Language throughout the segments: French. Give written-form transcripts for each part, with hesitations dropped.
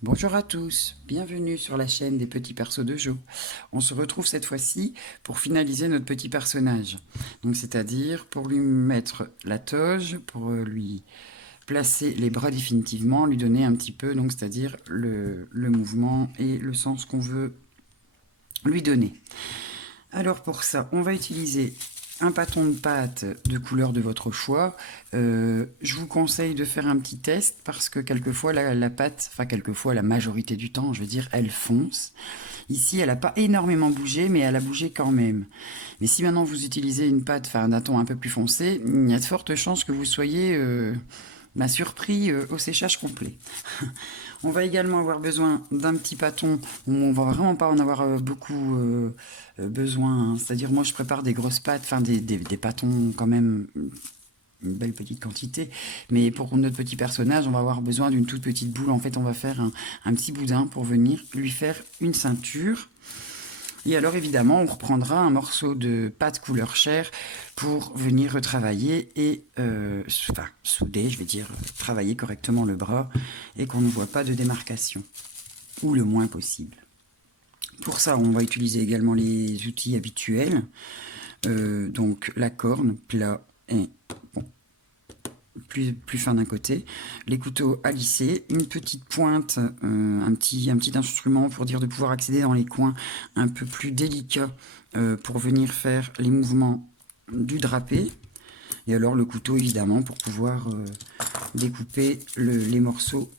Bonjour à tous, bienvenue sur la chaîne des petits persos de Jo. On se retrouve cette fois-ci pour finaliser notre petit personnage. Donc c'est-à-dire pour lui mettre la toge, pour lui placer les bras définitivement, lui donner un petit peu, donc c'est-à-dire le mouvement et le sens qu'on veut lui donner. Alors pour ça, on va utiliser un bâton de pâte de couleur de votre choix. Je vous conseille de faire un petit test parce que quelquefois la pâte, enfin quelquefois la majorité du temps, je veux dire, elle fonce. Ici, elle n'a pas énormément bougé, mais elle a bougé quand même. Mais si maintenant vous utilisez une pâte d'un ton un peu plus foncé, il y a de fortes chances que vous soyez surpris au séchage complet. On va également avoir besoin d'un petit bâton. On va vraiment pas en avoir beaucoup besoin, hein. C'est-à-dire moi je prépare des grosses pâtes, des bâtons quand même une belle petite quantité. Mais pour notre petit personnage, on va avoir besoin d'une toute petite boule. En fait, on va faire un petit boudin pour venir lui faire une ceinture. Et alors évidemment, on reprendra un morceau de pâte couleur chair pour venir retravailler et souder, je vais dire, travailler correctement le bras et qu'on ne voit pas de démarcation, ou le moins possible. Pour ça, on va utiliser également les outils habituels, donc la corne, plat et plus fin d'un côté, les couteaux à lisser, une petite pointe, un petit instrument pour dire de pouvoir accéder dans les coins un peu plus délicats pour venir faire les mouvements du drapé, et alors le couteau évidemment pour pouvoir découper les morceaux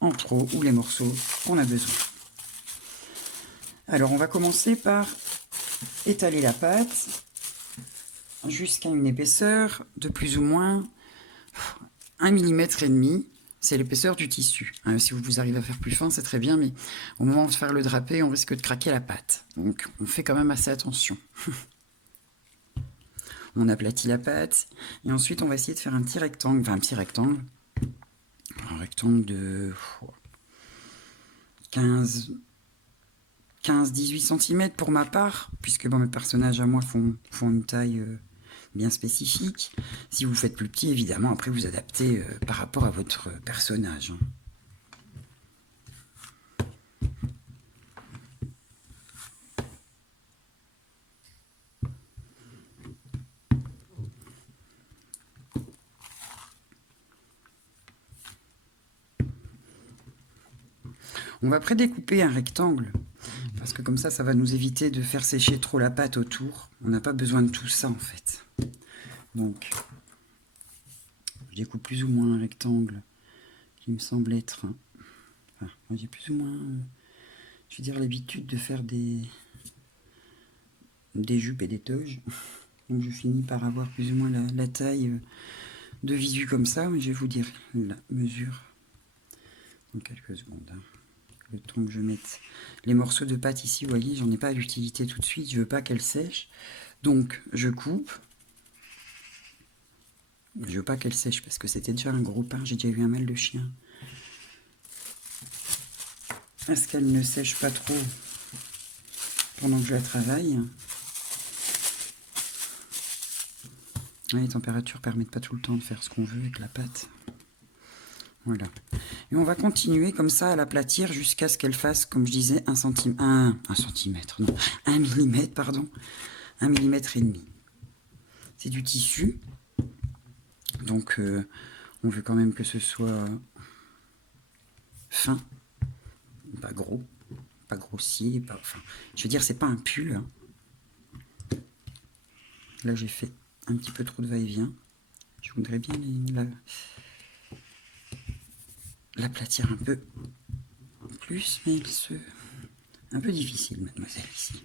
en trop ou les morceaux qu'on a besoin. Alors on va commencer par étaler la pâte jusqu'à une épaisseur de plus ou moins 1,5 mm, c'est l'épaisseur du tissu. Si vous arrivez à faire plus fin, c'est très bien, mais au moment de faire le drapé, on risque de craquer la pâte. Donc on fait quand même assez attention. On aplatit la pâte, et ensuite on va essayer de faire un petit rectangle, un rectangle de 15-18 cm pour ma part, puisque mes personnages à moi font une taille bien spécifique. Si vous faites plus petit, évidemment, après vous adaptez par rapport à votre personnage. On va prédécouper un rectangle, parce que comme ça va nous éviter de faire sécher trop la pâte autour. On n'a pas besoin de tout ça en fait. Donc, je découpe plus ou moins un rectangle qui me semble être... Enfin, moi j'ai plus ou moins, je veux dire, l'habitude de faire des jupes et des toges. Donc je finis par avoir plus ou moins la taille de visu comme ça, mais je vais vous dire la mesure dans quelques secondes. Le temps que je mette les morceaux de pâte ici, vous voyez, j'en ai pas l'utilité tout de suite, je veux pas qu'elle sèche. Donc je coupe. Je veux pas qu'elle sèche parce que c'était déjà un gros pain, j'ai déjà eu un mal de chien. Est-ce qu'elle ne sèche pas trop pendant que je la travaille? Les températures permettent pas tout le temps de faire ce qu'on veut avec la pâte. Voilà. Et on va continuer comme ça à l'aplatir jusqu'à ce qu'elle fasse, comme je disais, 1 centimètre, non, 1 millimètre, pardon, 1 millimètre et demi. C'est du tissu, donc on veut quand même que ce soit fin, pas gros, pas grossier, enfin, je veux dire, c'est pas un pull, hein. Là, j'ai fait un petit peu trop de va-et-vient. Je voudrais bien l'aplatir un peu plus, mais un peu difficile, mademoiselle, ici.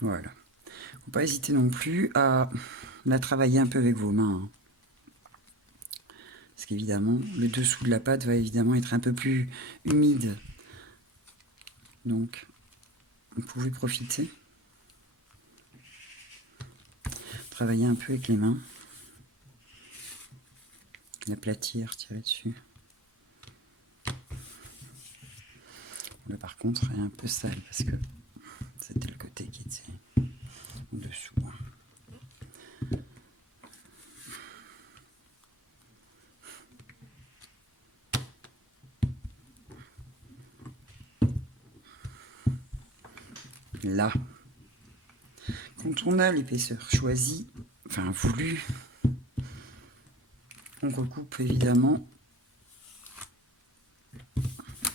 Voilà. Faut pas hésiter non plus à la travailler un peu avec vos mains, hein. Parce qu'évidemment, le dessous de la pâte va évidemment être un peu plus humide. Donc, vous pouvez profiter. Travailler un peu avec les mains. L'aplatir, tirer dessus. Là par contre elle est un peu sale parce que c'était le côté qui était en dessous. Là, quand on a l'épaisseur choisie, enfin voulue, on recoupe évidemment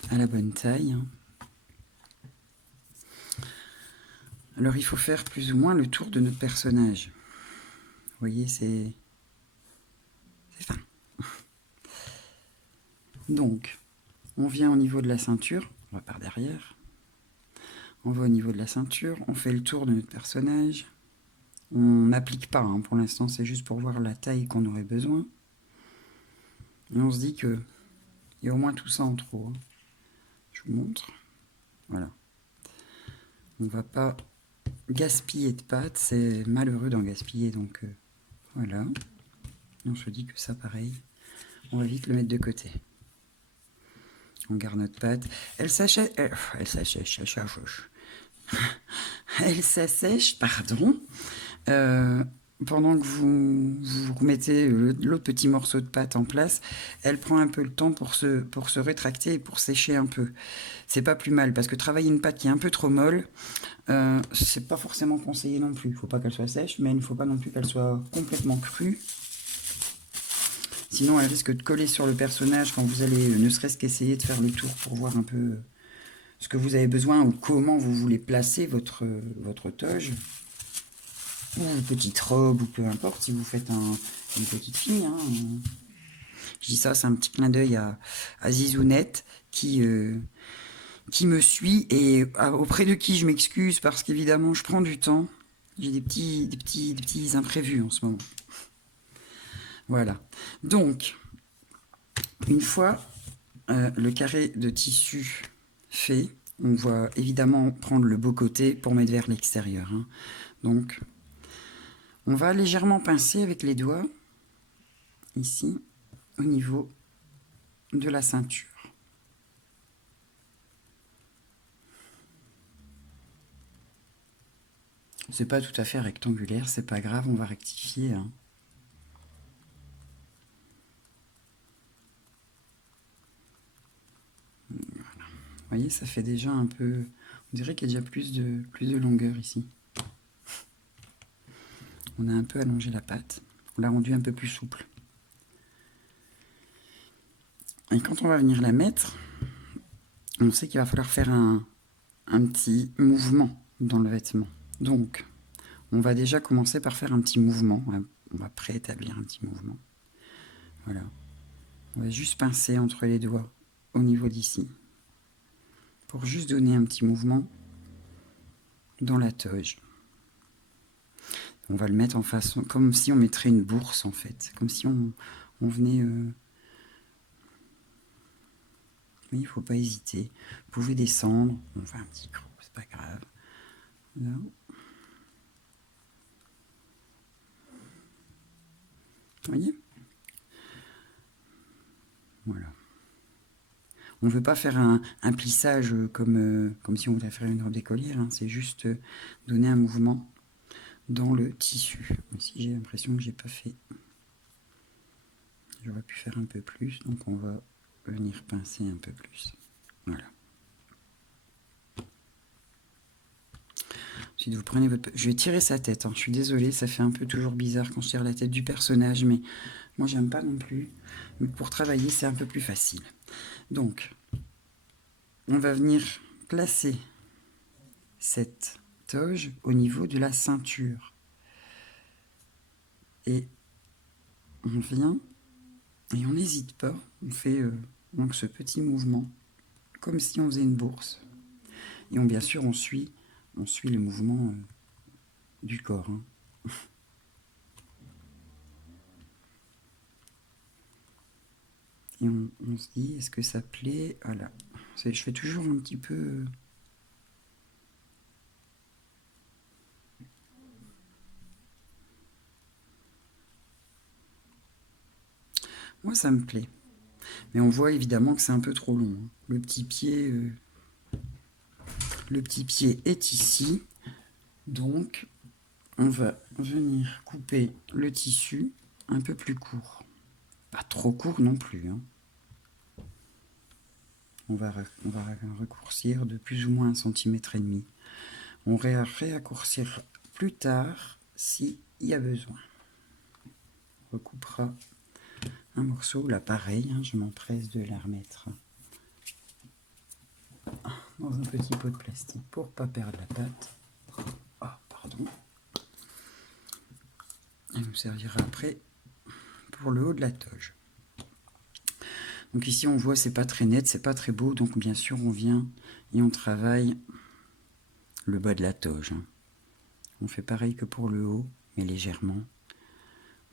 à la bonne taille. Alors il faut faire plus ou moins le tour de notre personnage. Vous voyez, c'est fin. Donc, on vient au niveau de la ceinture, on va par derrière. On va au niveau de la ceinture, on fait le tour de notre personnage. On n'applique pas, hein, pour l'instant, c'est juste pour voir la taille qu'on aurait besoin. Et on se dit que il y a au moins tout ça en trop. Hein. Je vous montre. Voilà. On ne va pas gaspiller de pâte, c'est malheureux d'en gaspiller, donc voilà. Et on se dit que ça, pareil, on va vite le mettre de côté. On garde notre pâte. Elle s'assèche, elle s'assèche, pardon. Pendant que vous remettez l'autre petit morceau de pâte en place, elle prend un peu le temps pour se rétracter et pour sécher un peu. C'est pas plus mal, parce que travailler une pâte qui est un peu trop molle, c'est pas forcément conseillé non plus. Il ne faut pas qu'elle soit sèche, mais il ne faut pas non plus qu'elle soit complètement crue. Sinon, elle risque de coller sur le personnage quand vous allez ne serait-ce qu'essayer de faire le tour pour voir un peu ce que vous avez besoin ou comment vous voulez placer votre toge. Ou une petite robe, ou peu importe, si vous faites une petite fille. Hein. Je dis ça, c'est un petit clin d'œil à Zizounette qui me suit et auprès de qui je m'excuse parce qu'évidemment, je prends du temps. J'ai des petits imprévus en ce moment. Voilà. Donc, une fois le carré de tissu fait, on va évidemment prendre le beau côté pour mettre vers l'extérieur. Hein. Donc, on va légèrement pincer avec les doigts, ici, au niveau de la ceinture. C'est pas tout à fait rectangulaire, c'est pas grave, on va rectifier. Hein. Voilà. Vous voyez, ça fait déjà un peu... On dirait qu'il y a déjà plus de longueur ici. On a un peu allongé la pâte. On l'a rendu un peu plus souple. Et quand on va venir la mettre, on sait qu'il va falloir faire un petit mouvement dans le vêtement. Donc, on va déjà commencer par faire un petit mouvement. On va préétablir un petit mouvement. Voilà. On va juste pincer entre les doigts au niveau d'ici. Pour juste donner un petit mouvement dans la toge. On va le mettre en façon, comme si on mettrait une bourse en fait. Comme si on venait... Mais il ne faut pas hésiter. Vous pouvez descendre. On fait un petit creux, c'est pas grave. Là. Vous voyez? Voilà. On ne veut pas faire un plissage comme si on voulait faire une robe d'écolière. Hein. C'est juste donner un mouvement dans le tissu. Ici, j'ai l'impression que j'ai pas fait. J'aurais pu faire un peu plus, donc on va venir pincer un peu plus. Voilà. Ensuite, vous prenez votre... Je vais tirer sa tête, hein. Je suis désolée, ça fait un peu toujours bizarre quand je tire la tête du personnage, mais moi, j'aime pas non plus. Mais pour travailler, c'est un peu plus facile. Donc, on va venir placer cette toge au niveau de la ceinture. Et on vient, et on n'hésite pas, on fait donc ce petit mouvement, comme si on faisait une bourse. Et bien sûr, on suit le mouvement du corps. Hein. Et on se dit, est-ce que ça plaît? Voilà. Je fais toujours un petit peu... Moi, ça me plaît. Mais on voit évidemment que c'est un peu trop long, hein. Le petit pied est ici. Donc, on va venir couper le tissu un peu plus court. Pas trop court non plus, hein. On va raccourcir de plus ou moins 1,5 cm. On va réaccourcir plus tard s'il y a besoin. On recoupera un morceau, là pareil, hein, je m'empresse de la remettre dans un petit pot de plastique pour pas perdre la pâte. Ah, pardon. Elle nous servira après pour le haut de la toge. Donc ici on voit c'est pas très net, c'est pas très beau, donc bien sûr on vient et on travaille le bas de la toge. On fait pareil que pour le haut, mais légèrement.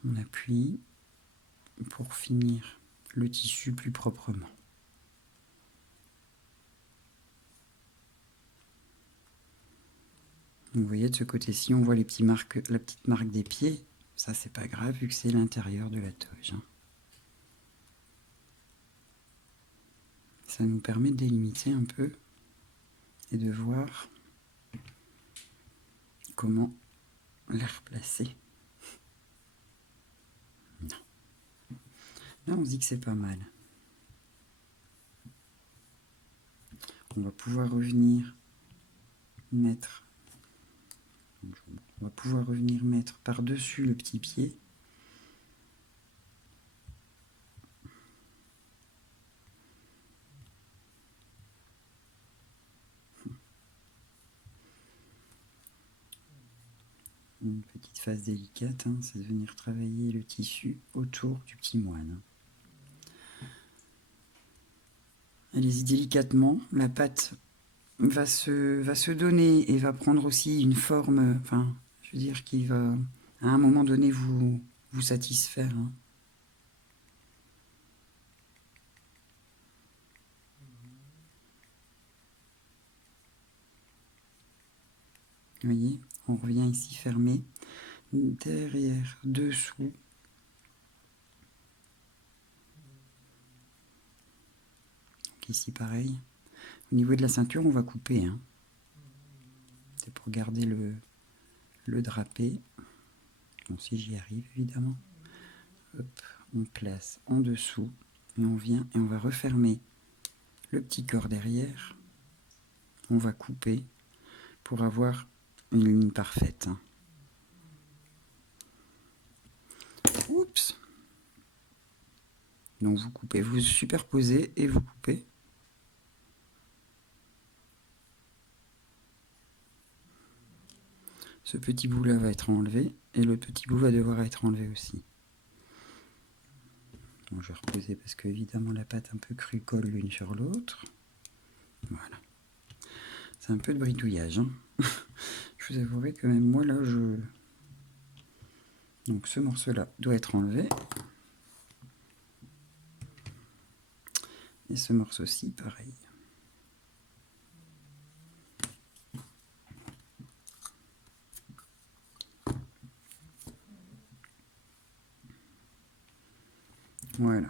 On appuie pour finir le tissu plus proprement. Donc vous voyez de ce côté-ci, on voit la petite marque des pieds. Ça c'est pas grave vu que c'est l'intérieur de la toge. Ça nous permet de délimiter un peu et de voir comment la replacer. Non. Là on se dit que c'est pas mal. On va pouvoir revenir mettre par-dessus le petit pied. Une petite phase délicate, hein, c'est de venir travailler le tissu autour du petit moine. Allez-y délicatement, la pâte va se donner et va prendre aussi une forme, enfin, je veux dire, qui va à un moment donné vous satisfaire. Hein. Vous voyez, on revient ici fermé, derrière, dessous. Donc ici pareil. Au niveau de la ceinture, on va couper. Hein. C'est pour garder le drapé. Bon, si j'y arrive, évidemment. Hop, on place en dessous et on vient et on va refermer le petit corps derrière. On va couper pour avoir une ligne parfaite. Oups! Donc vous coupez, vous superposez et vous coupez. Ce petit bout là va être enlevé et le petit bout va devoir être enlevé aussi. Bon, je vais reposer parce que évidemment la pâte un peu crue colle l'une sur l'autre. Voilà. C'est un peu de britouillage. Hein. Je vous avouerai que même moi là je... Donc ce morceau là doit être enlevé. Et ce morceau-ci pareil. Voilà.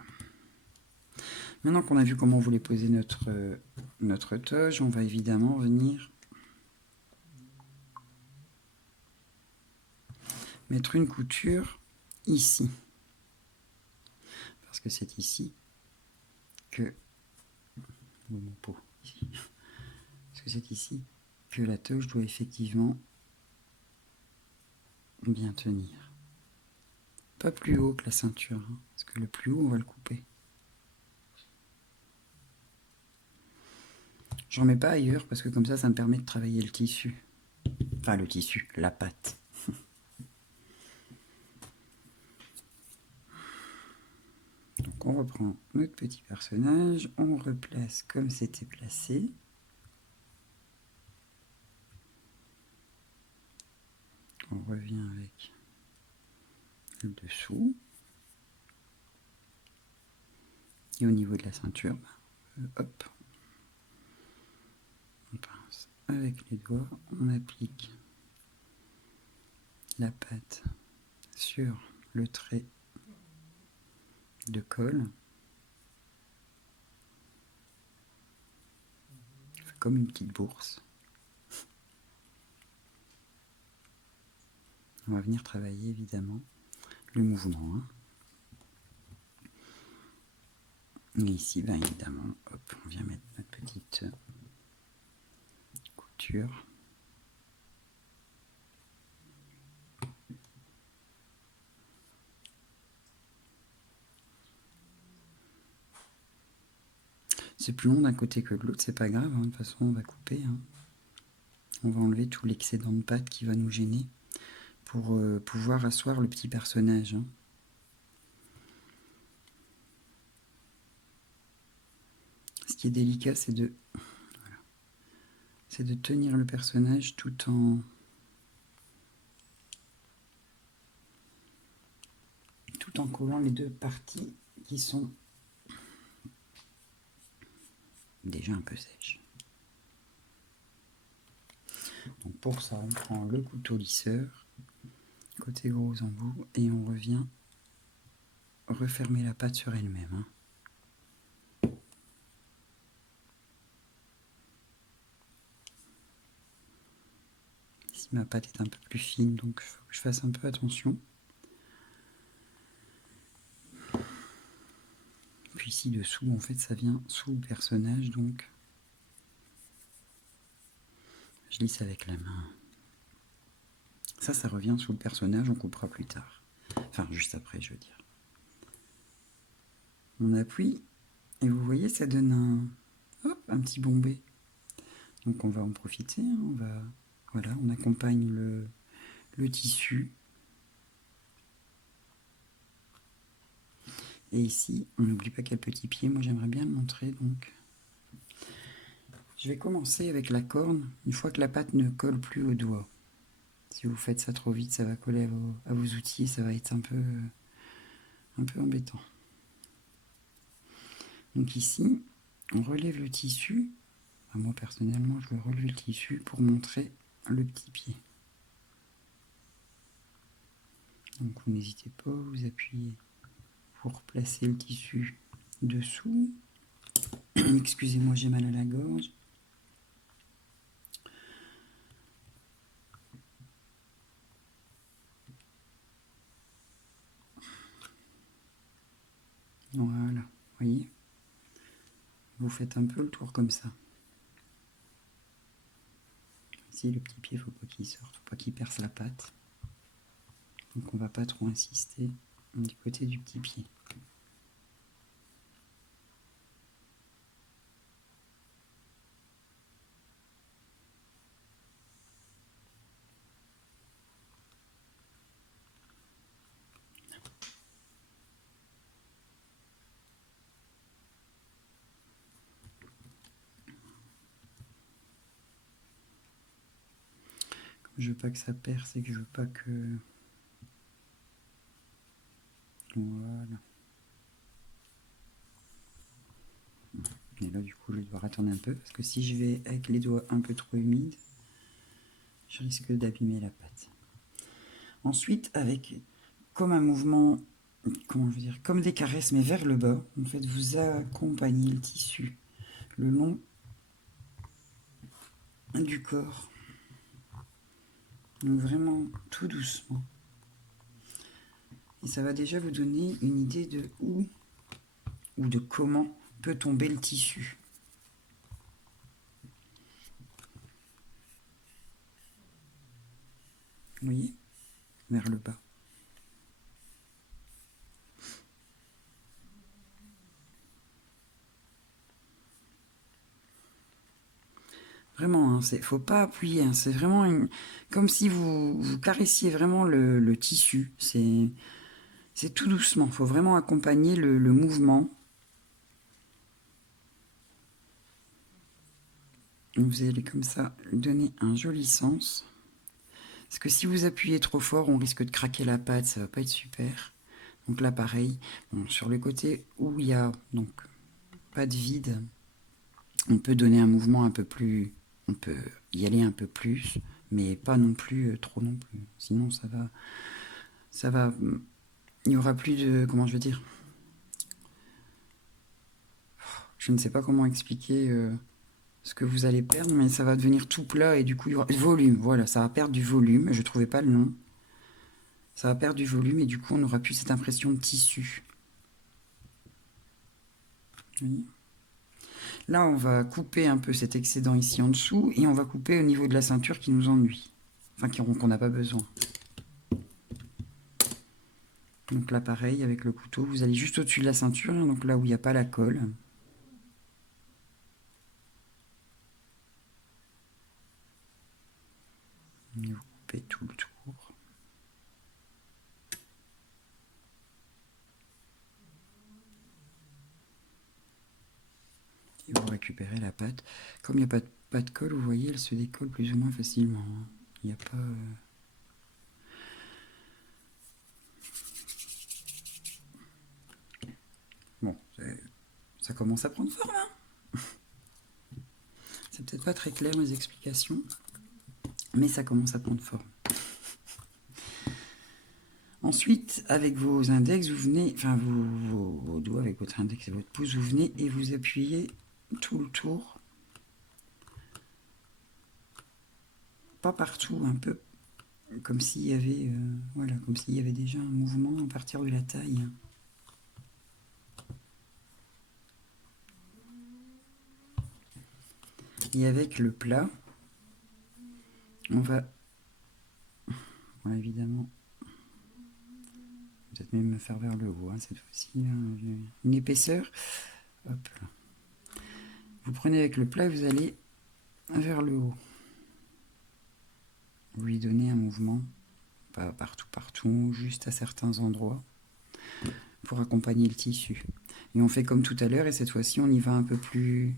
Maintenant qu'on a vu comment on voulait poser notre toge, on va évidemment venir mettre une couture ici. Parce que c'est ici que... Mon pot, ici. Parce que c'est ici que la toge doit effectivement bien tenir. Pas plus haut que la ceinture, hein, parce que le plus haut, on va le couper. J'en mets pas ailleurs parce que comme ça me permet de travailler le tissu. Enfin le tissu, la pâte. Donc on reprend notre petit personnage, on replace comme c'était placé. On revient avec le dessous. Et au niveau de la ceinture, hop, on pince avec les doigts, on applique la pâte sur le trait de colle. Comme une petite bourse. On va venir travailler évidemment le mouvement. Et ici, ben, évidemment, hop, on vient mettre notre petite couture. C'est plus long d'un côté que de l'autre, c'est pas grave, hein. De toute façon on va couper. Hein. On va enlever tout l'excédent de pâte qui va nous gêner pour pouvoir asseoir le petit personnage. Hein. Ce qui est délicat, c'est de, voilà, c'est de tenir le personnage tout en collant les deux parties qui sont déjà un peu sèches. Donc pour ça, on prend le couteau lisseur, côté gros embout, et on revient refermer la pâte sur elle-même. Hein. Ici, ma pâte est un peu plus fine, donc il faut que je fasse un peu attention. Puis ici dessous, en fait, ça vient sous le personnage, donc je lisse avec la main. Ça revient sous le personnage, on coupera plus tard. Enfin, juste après, je veux dire. On appuie, et vous voyez, ça donne un petit bombé. Donc on va en profiter, hein, voilà, on accompagne le tissu. Et ici, on n'oublie pas qu'il y a le petit pied, moi j'aimerais bien le montrer, donc je vais commencer avec la corne, une fois que la pâte ne colle plus au doigt. Si vous faites ça trop vite, ça va coller à vos outils et ça va être un peu embêtant. Donc ici, on relève le tissu. Enfin, moi personnellement, je vais relever le tissu pour montrer le petit pied. Donc vous n'hésitez pas, vous appuyez pour placer le tissu dessous. Excusez-moi, j'ai mal à la gorge. Voilà, vous voyez, vous faites un peu le tour comme ça. Ici, le petit pied, il ne faut pas qu'il sorte, il ne faut pas qu'il perce la pâte. Donc on ne va pas trop insister du côté du petit pied. Je veux pas que ça perce et que je veux pas que... Voilà. Et là, du coup, je dois attendre un peu, parce que si je vais avec les doigts un peu trop humides, je risque d'abîmer la pâte. Ensuite, avec comme un mouvement, comment je veux dire, comme des caresses, mais vers le bas, en fait, vous accompagnez le tissu le long du corps. Donc vraiment tout doucement. Et ça va déjà vous donner une idée de où ou de comment peut tomber le tissu. Vous voyez, vers le bas. Vraiment, hein, faut pas appuyer, hein, c'est vraiment comme si vous caressiez vraiment le tissu. C'est tout doucement, il faut vraiment accompagner le mouvement. Vous allez comme ça donner un joli sens. Parce que si vous appuyez trop fort, on risque de craquer la pâte, ça va pas être super. Donc là, pareil, bon, sur le côté où il y a donc pas de vide, on peut donner un mouvement un peu plus, on peut y aller un peu plus, mais pas non plus trop non plus. Sinon, il y aura plus de, comment je veux dire, Je ne sais pas comment expliquer ce que vous allez perdre, mais ça va devenir tout plat et du coup, il y aura... Volume, voilà, ça va perdre du volume. Je ne trouvais pas le nom. Ça va perdre du volume et du coup, on n'aura plus cette impression de tissu. Oui. Là, on va couper un peu cet excédent ici en dessous et on va couper au niveau de la ceinture qui nous ennuie. Enfin, qu'on n'a pas besoin. Donc là, pareil, avec le couteau, vous allez juste au-dessus de la ceinture, hein, donc là où il n'y a pas la colle. Et vous coupez tout le tour. Et vous récupérez la pâte. Comme il n'y a pas de colle, vous voyez, elle se décolle plus ou moins facilement. Il n'y a pas... Bon, ça commence à prendre forme. Hein. C'est peut-être pas très clair mes explications, mais ça commence à prendre forme. Ensuite, avec vos index, vous venez, enfin vos doigts avec votre index et votre pouce, vous venez et vous appuyez tout le tour. Pas partout, un peu comme s'il y avait, voilà, comme s'il y avait déjà un mouvement à partir de la taille. Et avec le plat, on va évidemment peut-être même me faire vers le haut, hein, cette fois-ci, une épaisseur. Hop là. Vous prenez avec le plat et vous allez vers le haut. Vous lui donnez un mouvement, pas partout, juste à certains endroits, pour accompagner le tissu. Et on fait comme tout à l'heure, et cette fois-ci, on y va un peu plus,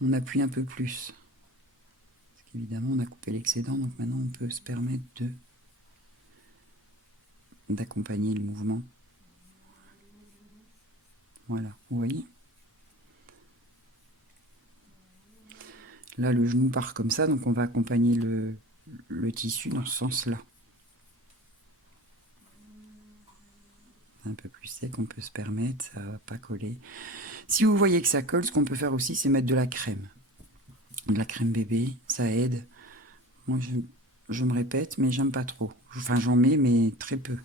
on appuie un peu plus. Parce qu'évidemment, on a coupé l'excédent, donc maintenant, on peut se permettre d'accompagner le mouvement. Voilà, vous voyez? Là, le genou part comme ça, donc on va accompagner le tissu dans ce sens-là. Un peu plus sec, on peut se permettre, ça va pas coller. Si vous voyez que ça colle, ce qu'on peut faire aussi, c'est mettre de la crème. De la crème bébé, ça aide. Moi, je me répète, mais j'aime pas trop. Enfin, j'en mets, mais très peu.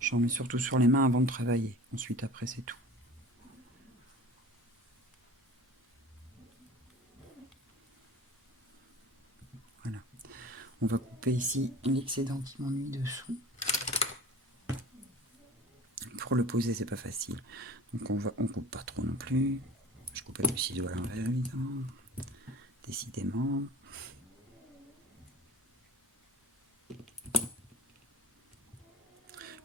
J'en mets surtout sur les mains avant de travailler. Ensuite, après, c'est tout. Voilà. On va couper ici l'excédent qui m'ennuie dessous. Pour le poser, c'est pas facile. Donc on coupe pas trop non plus. Je coupe avec le ciseau à l'envers, évidemment. Décidément.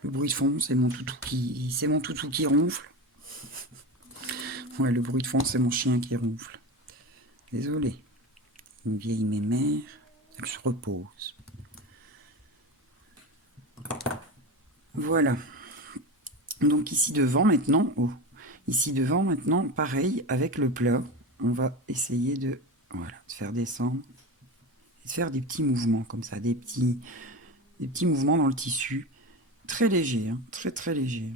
Le bruit de fond, c'est mon toutou qui ronfle. Ouais, le bruit de fond, c'est mon chien qui ronfle. Désolé. Une vieille mémère, elle se repose. Voilà. Donc ici devant maintenant, ici devant maintenant, pareil avec le plat, on va essayer de, voilà, de faire descendre et de faire des petits mouvements comme ça, des petits mouvements dans le tissu, très légers, hein, très très légers.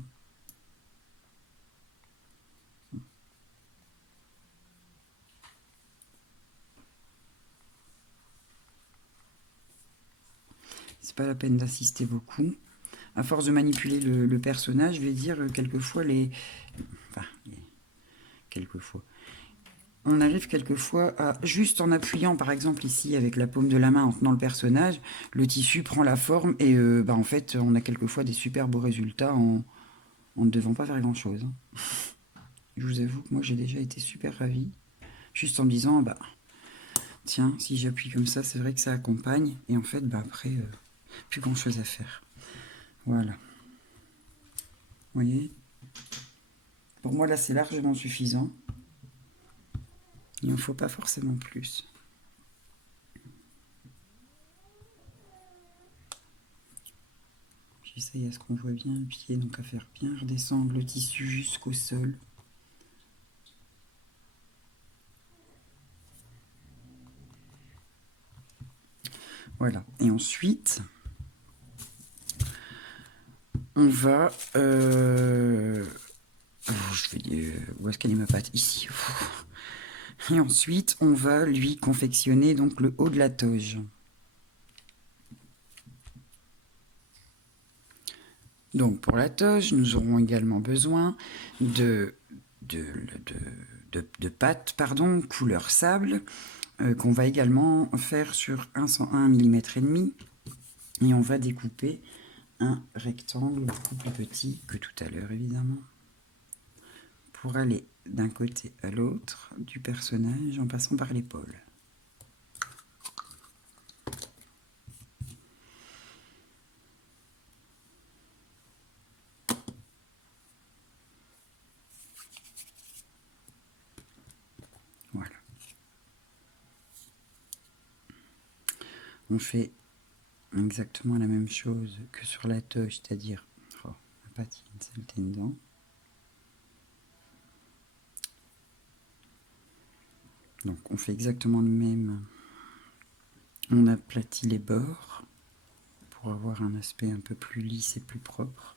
C'est pas la peine d'insister beaucoup. À force de manipuler le personnage, je vais dire quelquefois quelquefois. On arrive quelquefois à, juste en appuyant par exemple ici avec la paume de la main en tenant le personnage, le tissu prend la forme et en fait on a quelquefois des super beaux résultats en ne devant pas faire grand chose. Je vous avoue que moi j'ai déjà été super ravie, juste en me disant tiens, si j'appuie comme ça c'est vrai que ça accompagne et en fait après plus grand chose à faire. Voilà. Vous voyez, pour moi là c'est largement suffisant. Il n'en faut pas forcément plus. J'essaye à ce qu'on voit bien le pied, donc à faire bien redescendre le tissu jusqu'au sol. Voilà. Et ensuite, on va Où est-ce qu'elle est ma pâte? Ici. Et ensuite, on va lui confectionner donc le haut de la toge. Donc pour la toge, nous aurons également besoin de pâte, pardon, couleur sable, qu'on va également faire sur 1 mm et demi. Et on va découper un rectangle beaucoup plus petit que tout à l'heure, évidemment, pour aller d'un côté à l'autre du personnage en passant par l'épaule. Voilà. On fait exactement la même chose que sur la toge, c'est-à-dire, oh, la pâte, il y a une saleté dedans. Donc on fait exactement le même. On aplatit les bords pour avoir un aspect un peu plus lisse et plus propre.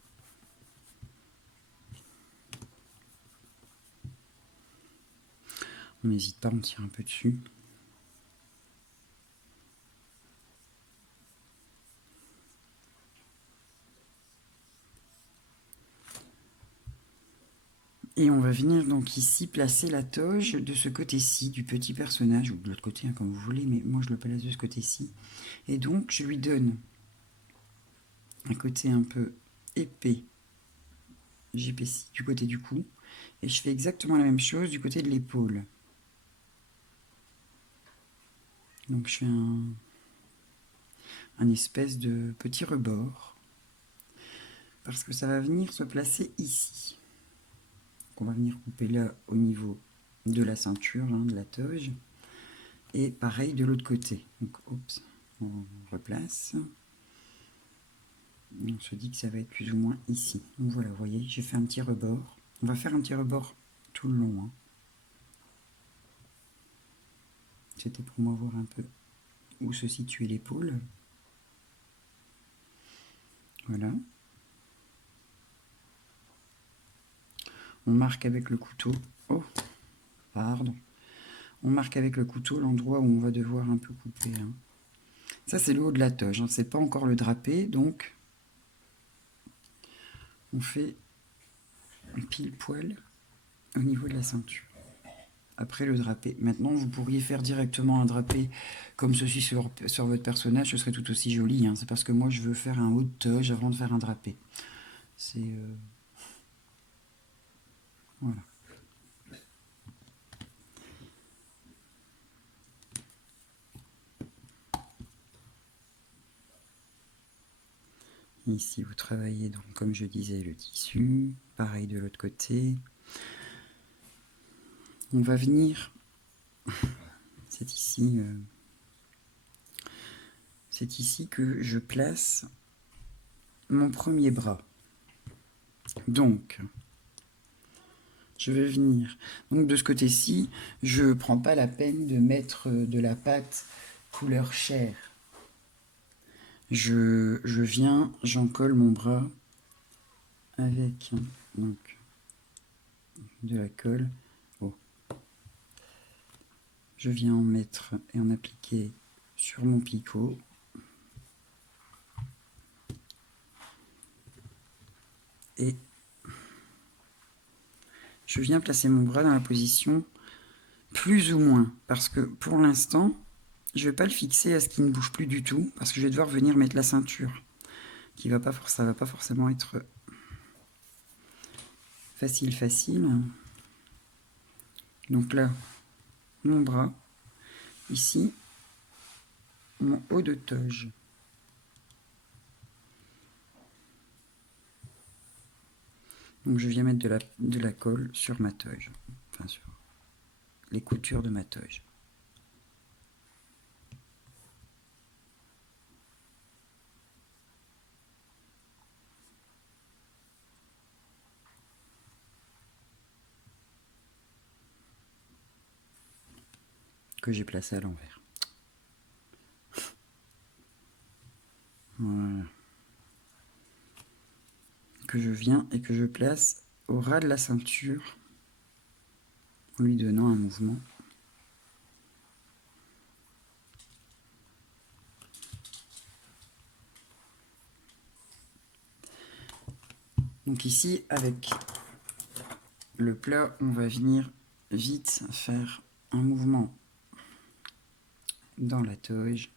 On n'hésite pas, on tire un peu dessus. Et on va venir donc ici placer la toge de ce côté-ci du petit personnage, ou de l'autre côté, hein, comme vous voulez, mais moi je le place de ce côté-ci. Et donc je lui donne un côté un peu épais, j'épaissis du côté du cou, et je fais exactement la même chose du côté de l'épaule. Donc je fais un espèce de petit rebord, parce que ça va venir se placer ici. On va venir couper là au niveau de la ceinture, hein, de la toge, et pareil de l'autre côté. Donc, oups, on replace. On se dit que ça va être plus ou moins ici. Donc voilà, vous voyez, j'ai fait un petit rebord. On va faire un petit rebord tout le long. Hein. C'était pour moi voir un peu où se situait l'épaule. Voilà. On marque avec le couteau. Oh, pardon. On marque avec le couteau l'endroit où on va devoir un peu couper. Hein. Ça, c'est le haut de la toge. Hein. C'est pas encore le drapé, donc on fait pile poil au niveau de la ceinture. Après le drapé. Maintenant, vous pourriez faire directement un drapé comme ceci sur votre personnage, ce serait tout aussi joli. Hein. C'est parce que moi, je veux faire un haut de toge avant de faire un drapé. C'est... Voilà. Ici, vous travaillez donc, comme je disais, le tissu. Pareil de l'autre côté. On va venir... C'est ici que je place mon premier bras. Donc, je vais venir. Donc de ce côté-ci, je ne prends pas la peine de mettre de la pâte couleur chair. Je viens, j'en colle mon bras avec donc, de la colle. Oh. Je viens en mettre et en appliquer sur mon picot. Et je viens placer mon bras dans la position plus ou moins, parce que pour l'instant, je ne vais pas le fixer à ce qu'il ne bouge plus du tout, parce que je vais devoir venir mettre la ceinture, qui va pas, ça va pas forcément être facile. Donc là, mon bras, ici, mon haut de toge. Donc je viens mettre de la colle sur ma toge, enfin sur les coutures de ma toge. Que j'ai placé à l'envers. Voilà. Que je viens et que je place au ras de la ceinture en lui donnant un mouvement. Donc ici, avec le plat, on va venir vite faire un mouvement dans la toge.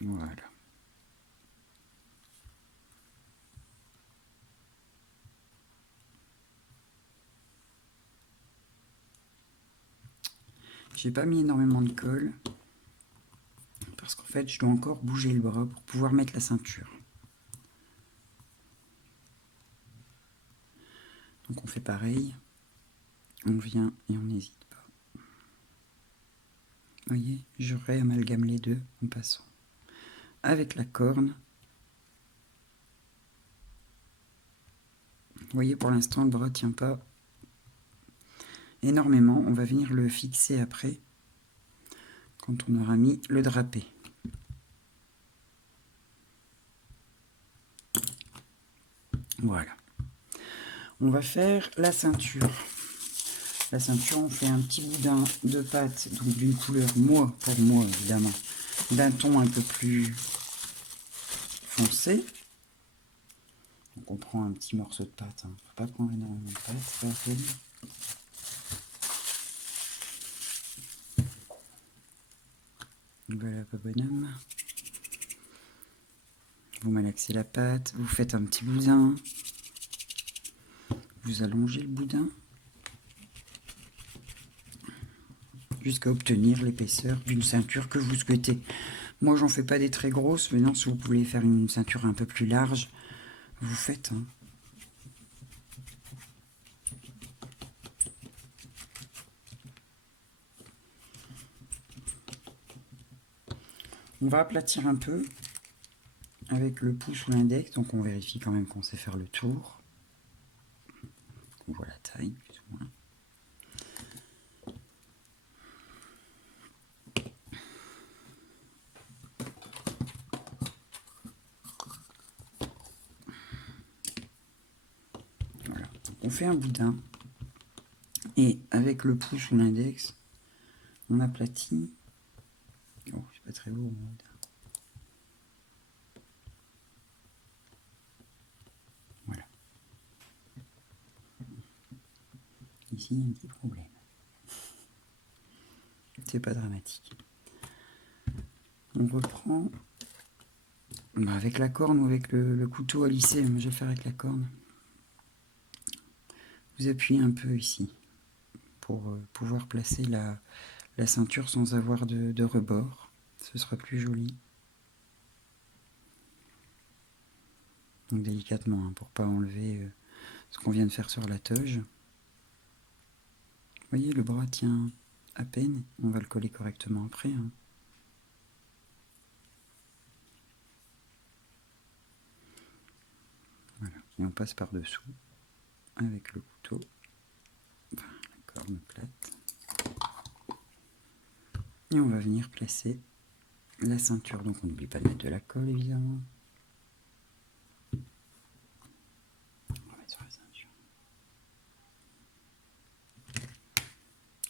Voilà. J'ai pas mis énormément de colle parce qu'en fait je dois encore bouger le bras pour pouvoir mettre la ceinture. Donc on fait pareil, on vient et on n'hésite pas. Vous voyez, je réamalgame les deux en passant avec la corne. Vous voyez, pour l'instant le bras tient pas énormément, on va venir le fixer après quand on aura mis le drapé. Voilà. On va faire la ceinture. La ceinture, on fait un petit boudin de pâte, donc d'une couleur, pour moi évidemment, d'un ton un peu plus foncé. Donc on prend un petit morceau de pâte, hein. Faut pas prendre énormément de pâte, c'est pas terrible. Voilà, pas bonhomme. Vous malaxez la pâte, vous faites un petit boudin, vous allongez le boudin jusqu'à obtenir l'épaisseur d'une ceinture que vous souhaitez. Moi, j'en fais pas des très grosses, mais non, si vous voulez faire une ceinture un peu plus large, vous faites. Hein. On va aplatir un peu avec le pouce ou l'index, donc on vérifie quand même qu'on sait faire le tour. On voit la taille, plus ou moins. Voilà, donc on fait un boudin, et avec le pouce ou l'index, on aplatit. Oh, c'est pas très beau, mon boudin. Voilà. Ici, il y a un petit problème. C'est pas dramatique. On reprend avec la corne ou avec le couteau à lisser. Moi, je vais le faire avec la corne. Vous appuyez un peu ici pour pouvoir placer la ceinture sans avoir de rebord. Ce sera plus joli. Donc délicatement, hein, pour pas enlever ce qu'on vient de faire sur la toge. Vous voyez, le bras tient à peine. On va le coller correctement après. Hein. Voilà. Et on passe par-dessous avec le couteau. Enfin, la corne plate. Et on va venir placer la ceinture. Donc on n'oublie pas de mettre de la colle, évidemment. On va mettre sur la ceinture.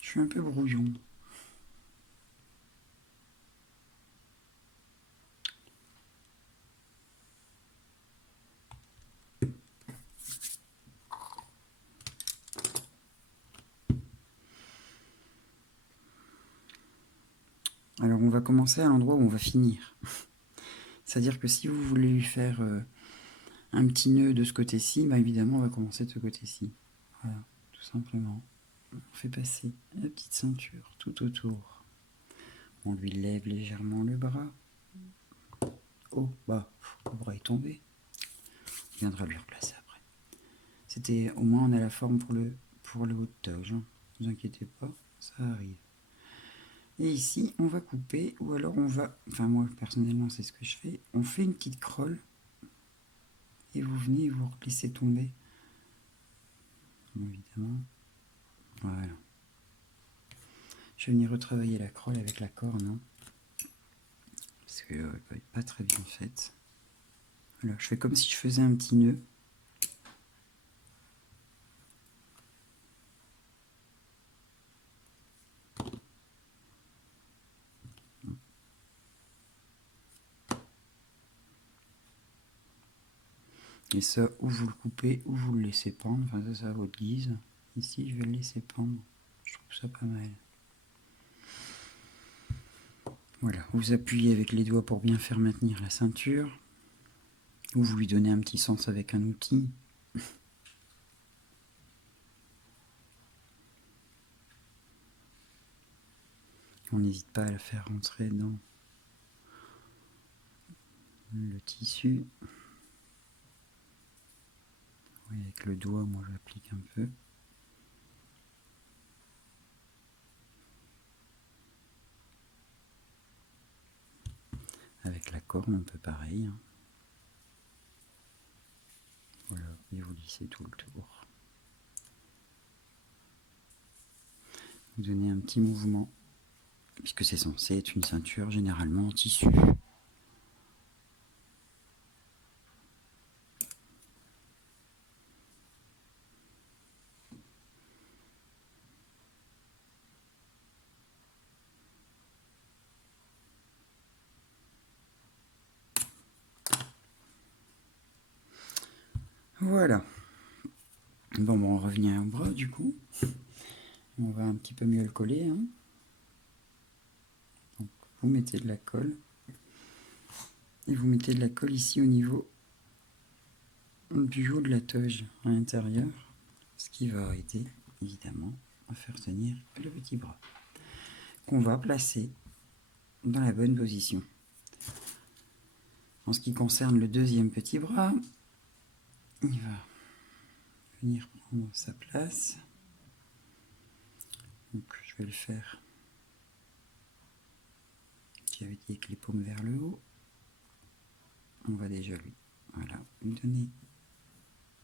Je suis un peu brouillon. Alors on va commencer à l'endroit où on va finir. C'est-à-dire que si vous voulez lui faire un petit nœud de ce côté-ci, bah évidemment on va commencer de ce côté-ci. Voilà, tout simplement. On fait passer la petite ceinture tout autour. On lui lève légèrement le bras. Oh, bah, le bras est tombé. On viendra lui replacer après. C'était, au moins on a la forme pour le haut de toge. Hein. Ne vous inquiétez pas, ça arrive. Et ici, on va couper, ou alors on va, enfin moi personnellement c'est ce que je fais, on fait une petite crolle, et vous venez et vous laissez tomber. Évidemment. Voilà. Je vais venir retravailler la crolle avec la corne. Hein. parce que elle n'est pas très bien faite. Voilà, je fais comme si je faisais un petit nœud. Et ça, ou vous le coupez, ou vous le laissez pendre. Enfin, ça, c'est à votre guise. Ici, je vais le laisser pendre. Je trouve ça pas mal. Voilà, vous appuyez avec les doigts pour bien faire maintenir la ceinture. Ou vous lui donnez un petit sens avec un outil. On n'hésite pas à la faire rentrer dans le tissu. Oui, avec le doigt, moi j'applique un peu. Avec la corne, un peu pareil. Voilà, et vous lissez tout le tour. Vous donnez un petit mouvement, puisque c'est censé être une ceinture généralement en tissu. Voilà. Bon, on revient au bras du coup. On va un petit peu mieux le coller. Donc, vous mettez de la colle. Et vous mettez de la colle ici au niveau du haut de la toge à l'intérieur. Ce qui va aider évidemment à faire tenir le petit bras. Qu'on va placer dans la bonne position. En ce qui concerne le deuxième petit bras, il va venir prendre sa place. Donc je vais le faire. J'avais dit avec les paumes vers le haut. On va déjà lui donner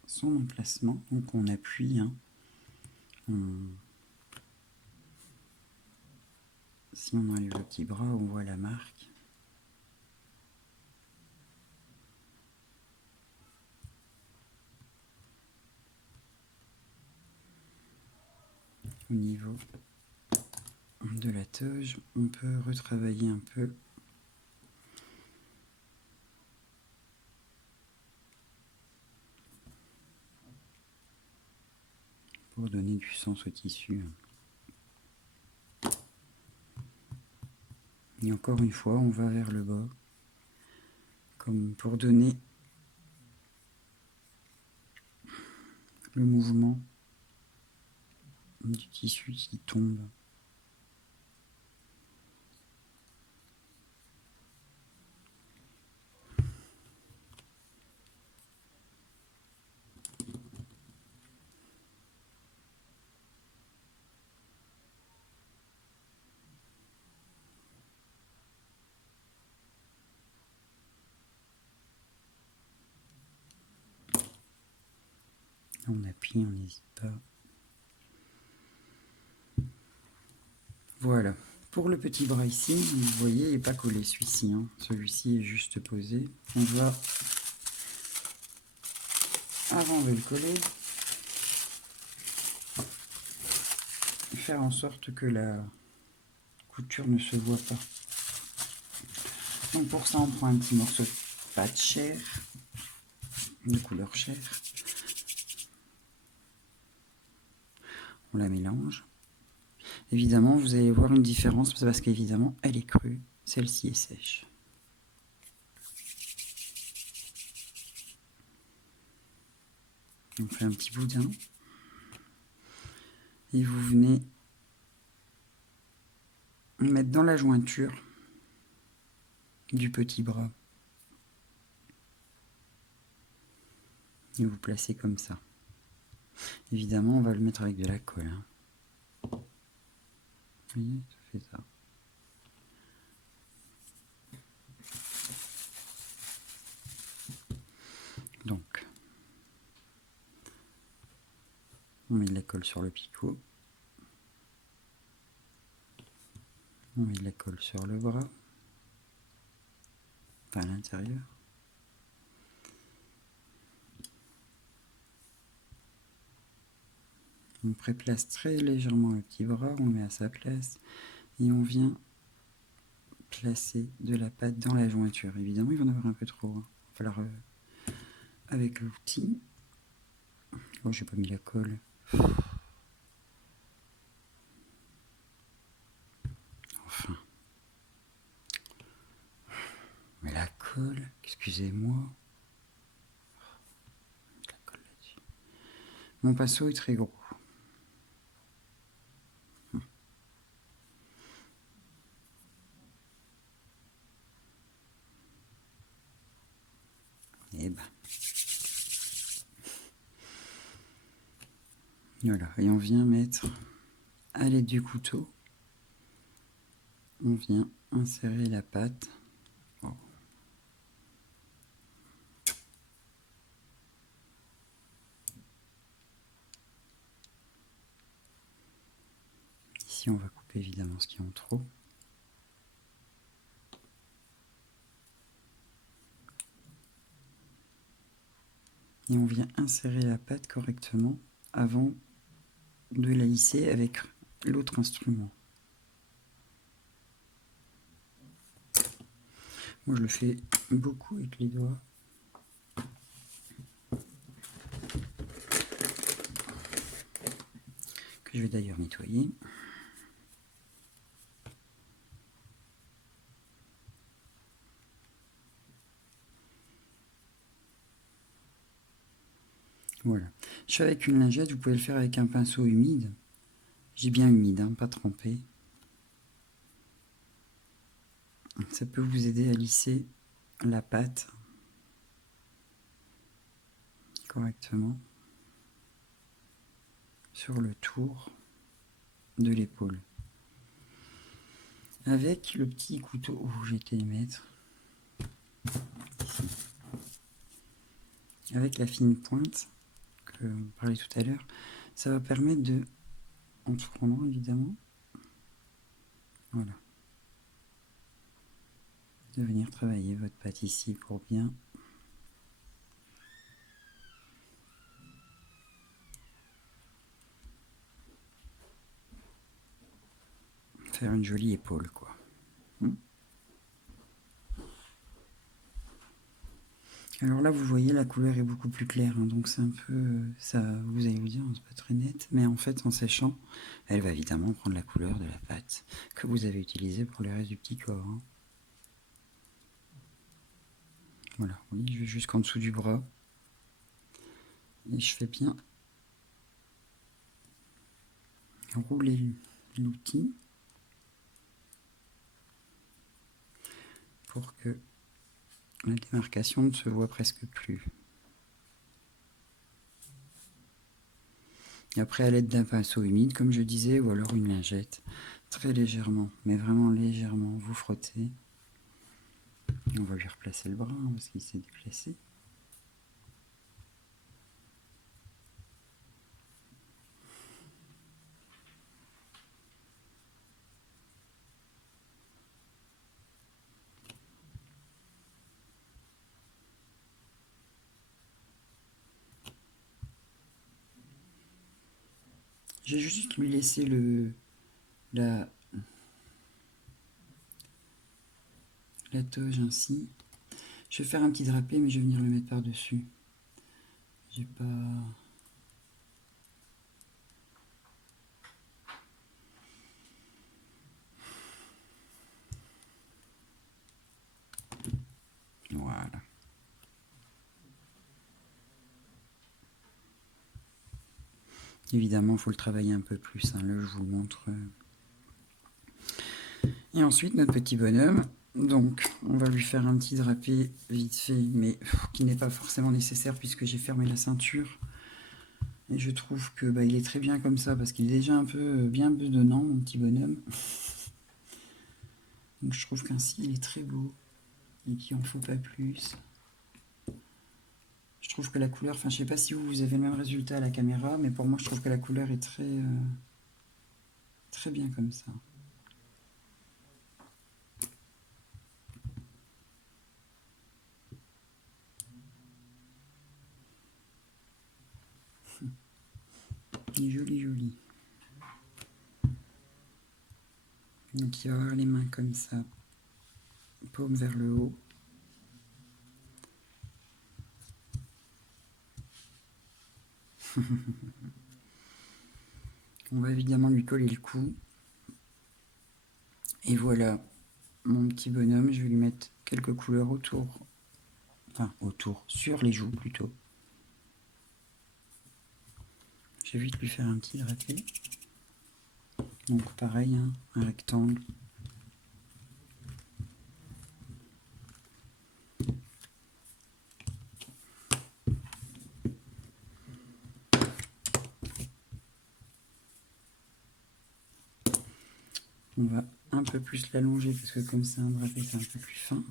son emplacement. Donc on appuie. Si on enlève le petit bras, on voit la marque. Au niveau de la toge, on peut retravailler un peu. Pour donner du sens au tissu. Et encore une fois, on va vers le bas, comme pour donner le mouvement du tissu qui tombe. On appuie, on n'hésite pas. Voilà. Pour le petit bras ici, vous voyez, il n'est pas collé celui-ci. Celui-ci est juste posé. On va, avant de le coller, faire en sorte que la couture ne se voit pas. Donc pour ça, on prend un petit morceau de pâte chair, de couleur chair. On la mélange. Évidemment, vous allez voir une différence, parce qu'évidemment, elle est crue. Celle-ci est sèche. On fait un petit boudin. Et vous venez mettre dans la jointure du petit bras. Et vous placez comme ça. Évidemment, on va le mettre avec de la colle. Vous voyez, ça fait ça. Donc, on met de la colle sur le picot. On met de la colle sur le bras. à l'intérieur. On préplace très légèrement le petit bras, on le met à sa place et on vient placer de la pâte dans la jointure. Évidemment, il va en avoir un peu trop. Il va falloir, avec l'outil... Oh, j'ai pas mis la colle. Enfin. Mais la colle, excusez-moi. La colle là-dessus. Mon pinceau est très gros. Et ben. Voilà, et on vient mettre à l'aide du couteau, on vient insérer la pâte. Oh. Ici, on va couper évidemment ce qui est en trop. Et on vient insérer la pâte correctement avant de la lisser avec l'autre instrument. Moi, je le fais beaucoup avec les doigts. Que je vais d'ailleurs nettoyer. Voilà. Je fais avec une lingette, vous pouvez le faire avec un pinceau humide. J'ai bien humide, hein, pas trempé. Ça peut vous aider à lisser la pâte correctement sur le tour de l'épaule. Avec le petit couteau où j'étais mettre, ici. Avec la fine pointe que on parlait tout à l'heure, ça va permettre de, en tout prenant évidemment, voilà, de venir travailler votre pâte ici pour bien faire une jolie épaule, quoi. Alors là, vous voyez, la couleur est beaucoup plus claire, hein, donc c'est un peu, ça, vous allez vous dire, c'est pas très net, mais en fait, en séchant, elle va évidemment prendre la couleur de la pâte que vous avez utilisée pour le reste du petit corps. Hein. Voilà, oui, je vais jusqu'en dessous du bras, et je fais bien rouler l'outil pour que la démarcation ne se voit presque plus. Et après, à l'aide d'un pinceau humide, comme je disais, ou alors une lingette, très légèrement, mais vraiment légèrement, vous frottez. Et on va lui replacer le bras, hein, parce qu'il s'est déplacé. J'ai juste lui laissé la toge ainsi. Je vais faire un petit drapé, mais je vais venir le mettre par-dessus. J'ai pas... Voilà. Évidemment, il faut le travailler un peu plus. Hein. Là, je vous le montre. Et ensuite, notre petit bonhomme. Donc, on va lui faire un petit drapé vite fait, mais qui n'est pas forcément nécessaire puisque j'ai fermé la ceinture. Et je trouve que il est très bien comme ça parce qu'il est déjà un peu bien bedonnant, mon petit bonhomme. Donc, je trouve qu'ainsi, il est très beau et qu'il en faut pas plus. Je trouve que la couleur, enfin je sais pas si vous avez le même résultat à la caméra, mais pour moi je trouve que la couleur est très bien comme ça. Joli, joli. Donc il va avoir les mains comme ça, paume vers le haut. On va évidemment lui coller le cou. Et voilà mon petit bonhomme. Je vais lui mettre quelques couleurs autour. Enfin, autour, sur les joues plutôt. Je vais vite lui faire un petit drapé. Donc pareil, hein, un rectangle. On va un peu plus l'allonger parce que comme c'est un drapé, c'est un peu plus fin.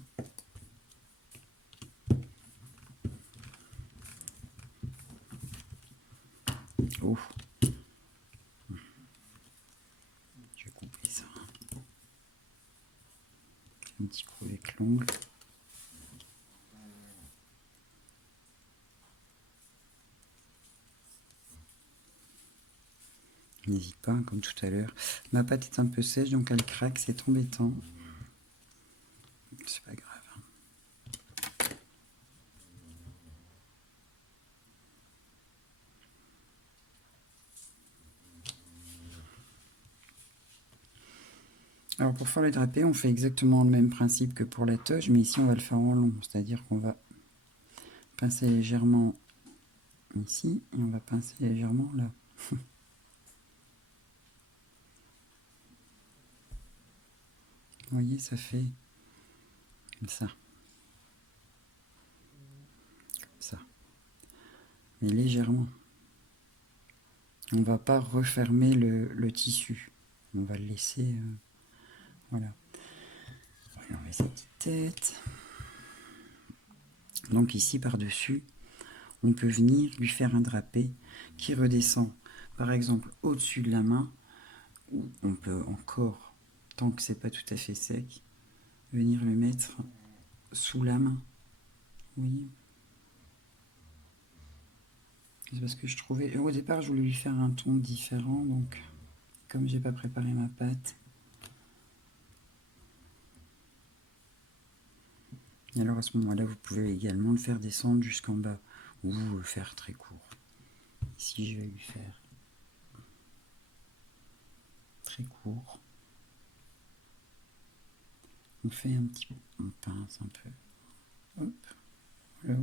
Oh, je vais couper ça. Un petit coup avec l'ongle. N'hésite pas, comme tout à l'heure. Ma pâte est un peu sèche, donc elle craque, c'est embêtant. C'est pas grave. Alors pour faire les drapés, on fait exactement le même principe que pour la toge, mais ici on va le faire en long, c'est-à-dire qu'on va pincer légèrement ici et on va pincer légèrement là. Vous voyez, ça fait comme ça. Comme ça. Mais légèrement. On ne va pas refermer le tissu. On va le laisser... voilà. On va enlever sa petite tête. Donc ici, par-dessus, on peut venir lui faire un drapé qui redescend, par exemple, au-dessus de la main, ou on peut encore, tant que c'est pas tout à fait sec, venir le mettre sous la main. Vous voyez ? C'est parce que je trouvais... Au départ, je voulais lui faire un ton différent, donc comme j'ai pas préparé ma pâte... Et alors à ce moment-là, vous pouvez également le faire descendre jusqu'en bas, ou le faire très court. Ici, je vais lui faire très court. On fait un petit peu, on pince un peu. Hop, voilà.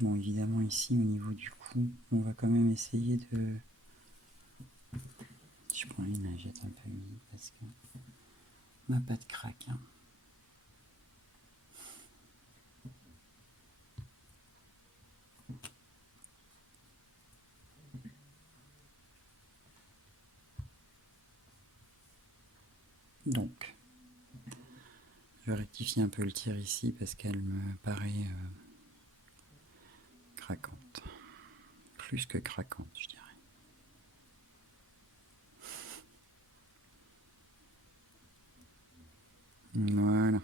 Bon, évidemment, ici, au niveau du cou, on va quand même essayer de... Je prends une lingette un peu humide parce que ma pâte craque. Hein. Donc, je rectifie un peu le tir ici parce qu'elle me paraît craquante. Plus que craquante, je dirais. Voilà.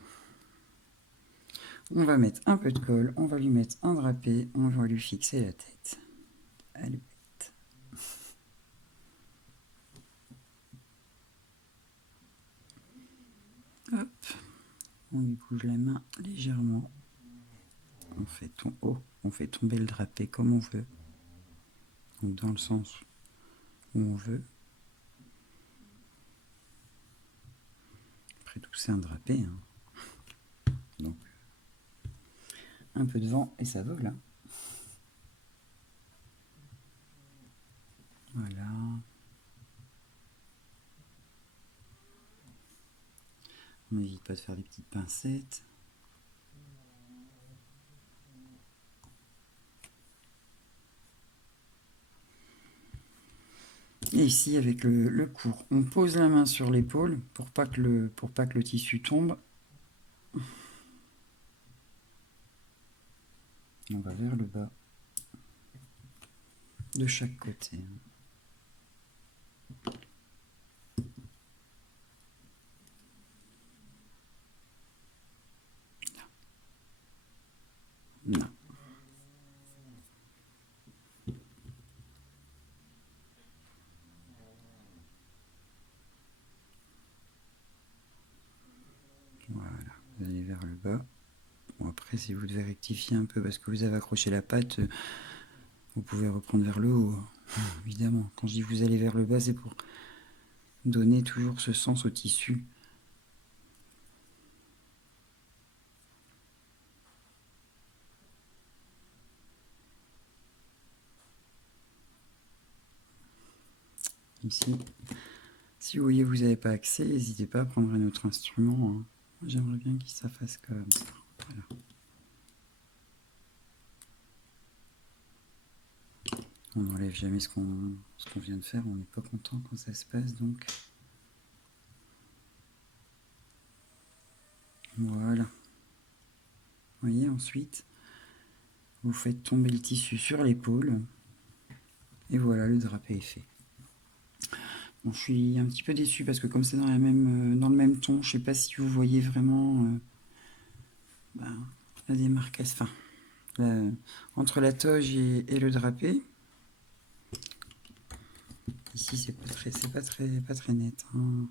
On va mettre un peu de colle, on va lui mettre un drapé, on va lui fixer la tête. Alouette. Hop. On lui bouge la main légèrement. On fait tomber le drapé comme on veut. Donc dans le sens où on veut. Après tout, c'est un drapé. Hein. Donc, un peu de vent et ça vole. Hein. Voilà. On n'hésite pas de faire des petites pincettes. Et ici, avec le court, on pose la main sur l'épaule pour pas que le tissu tombe. On va vers le bas de chaque côté. Non. Voilà, vous allez vers le bas. Bon, après, si vous devez rectifier un peu parce que vous avez accroché la patte, vous pouvez reprendre vers le haut. Évidemment, quand je dis vous allez vers le bas, c'est pour donner toujours ce sens au tissu. Ici, si vous voyez que vous n'avez pas accès, n'hésitez pas à prendre un autre instrument. Hein. J'aimerais bien qu'il ça fasse comme ça. Voilà. On n'enlève jamais ce qu'on vient de faire, on n'est pas content quand ça se passe, donc voilà. Vous voyez, ensuite, vous faites tomber le tissu sur l'épaule, et voilà, le drapé est fait. Bon, je suis un petit peu déçue parce que comme c'est dans le même ton, je sais pas si vous voyez vraiment la démarcation, entre la toge et le drapé. Ici, c'est pas très net. Hein.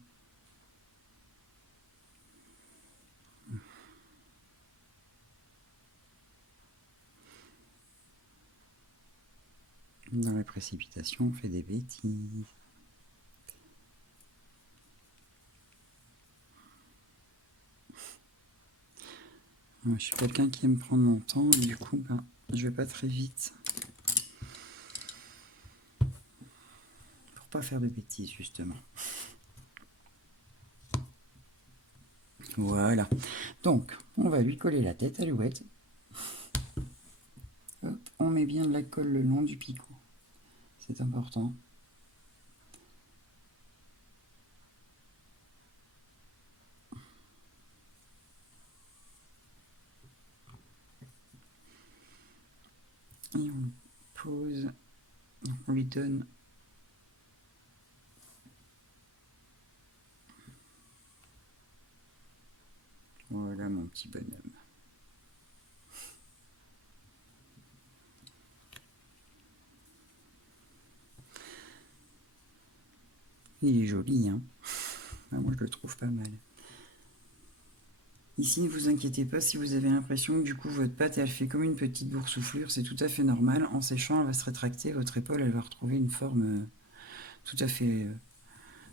Dans la précipitation, on fait des bêtises. Je suis quelqu'un qui aime prendre mon temps, et du coup, je vais pas très vite. Pour pas faire de bêtises, justement. Voilà. Donc, on va lui coller la tête alouette. Hop, on met bien de la colle le long du picot. C'est important. Et on pose. On lui donne. Voilà mon petit bonhomme. Il est joli, hein. Moi, je le trouve pas mal. Ici, ne vous inquiétez pas si vous avez l'impression que du coup votre pâte elle fait comme une petite boursouflure, c'est tout à fait normal. En séchant, elle va se rétracter, votre épaule elle va retrouver une forme tout à fait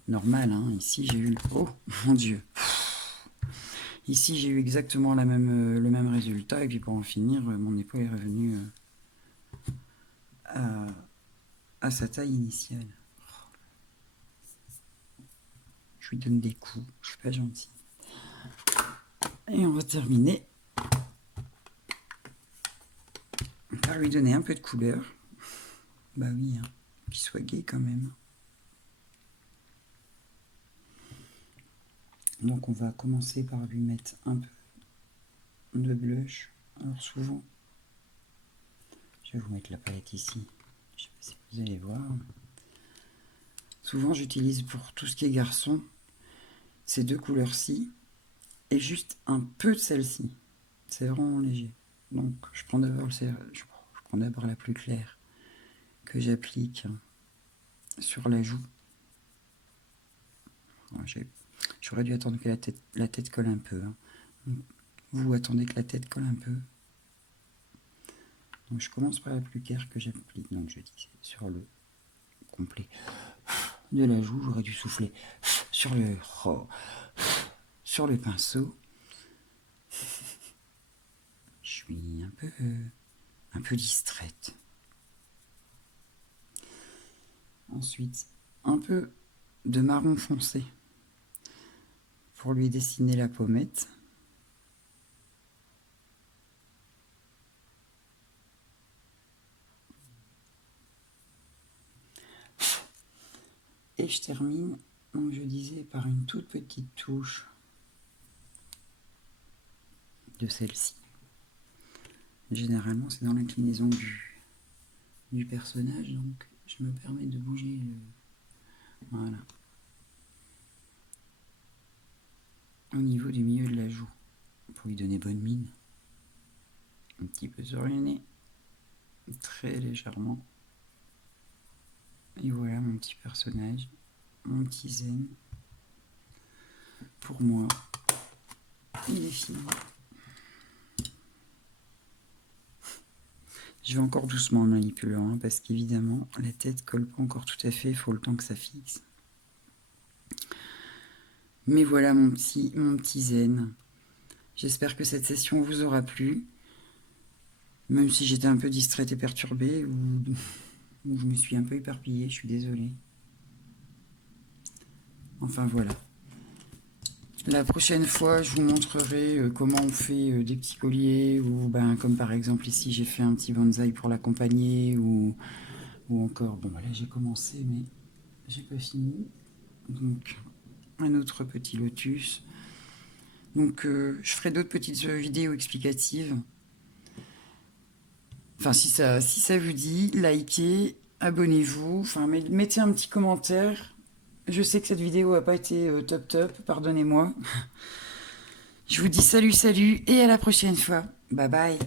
normale. Hein. Ici, j'ai eu... Oh mon Dieu. Ici, j'ai eu exactement le même résultat. Et puis pour en finir, mon épaule est revenue à sa taille initiale. Je lui donne des coups, je suis pas gentil. Et on va terminer par lui donner un peu de couleur. Bah oui, hein, qu'il soit gai quand même. Donc on va commencer par lui mettre un peu de blush. Alors souvent, je vais vous mettre la palette ici. Je sais pas si vous allez voir. Souvent j'utilise pour tout ce qui est garçon ces deux couleurs-ci et juste un peu de celle-ci. C'est vraiment léger. Donc je prends d'abord la plus claire que j'applique sur la joue. J'aurais dû attendre que la tête colle un peu. Hein. Vous attendez que la tête colle un peu. Donc je commence par la plus claire que j'applique. Donc je dis sur le complet de la joue. J'aurais dû souffler sur le pinceau. Je suis un peu distraite. Ensuite, un peu de marron foncé pour lui dessiner la pommette. Et je termine, donc je disais, par une toute petite touche de celle-ci. Généralement, c'est dans l'inclinaison du personnage, donc je me permets de bouger voilà. Au niveau du milieu de la joue, pour lui donner bonne mine. Un petit peu zorienné, très légèrement. Et voilà mon petit personnage, mon petit zen. Pour moi, il est fini. Je vais encore doucement en manipulant, parce qu'évidemment, la tête colle pas encore tout à fait, il faut le temps que ça fixe. Mais voilà mon petit zen. J'espère que cette session vous aura plu. Même si j'étais un peu distraite et perturbée, ou je me suis un peu éparpillée, je suis désolée. Enfin voilà. La prochaine fois, je vous montrerai comment on fait des petits colliers, ou ben, comme par exemple ici, j'ai fait un petit bonsaï pour l'accompagner, ou encore, bon là j'ai commencé, mais j'ai pas fini. Donc, un autre petit lotus. Donc, je ferai d'autres petites vidéos explicatives. Enfin, si ça vous dit, likez, abonnez-vous, enfin, mettez un petit commentaire. Je sais que cette vidéo n'a pas été top, pardonnez-moi. Je vous dis salut, et à la prochaine fois. Bye bye.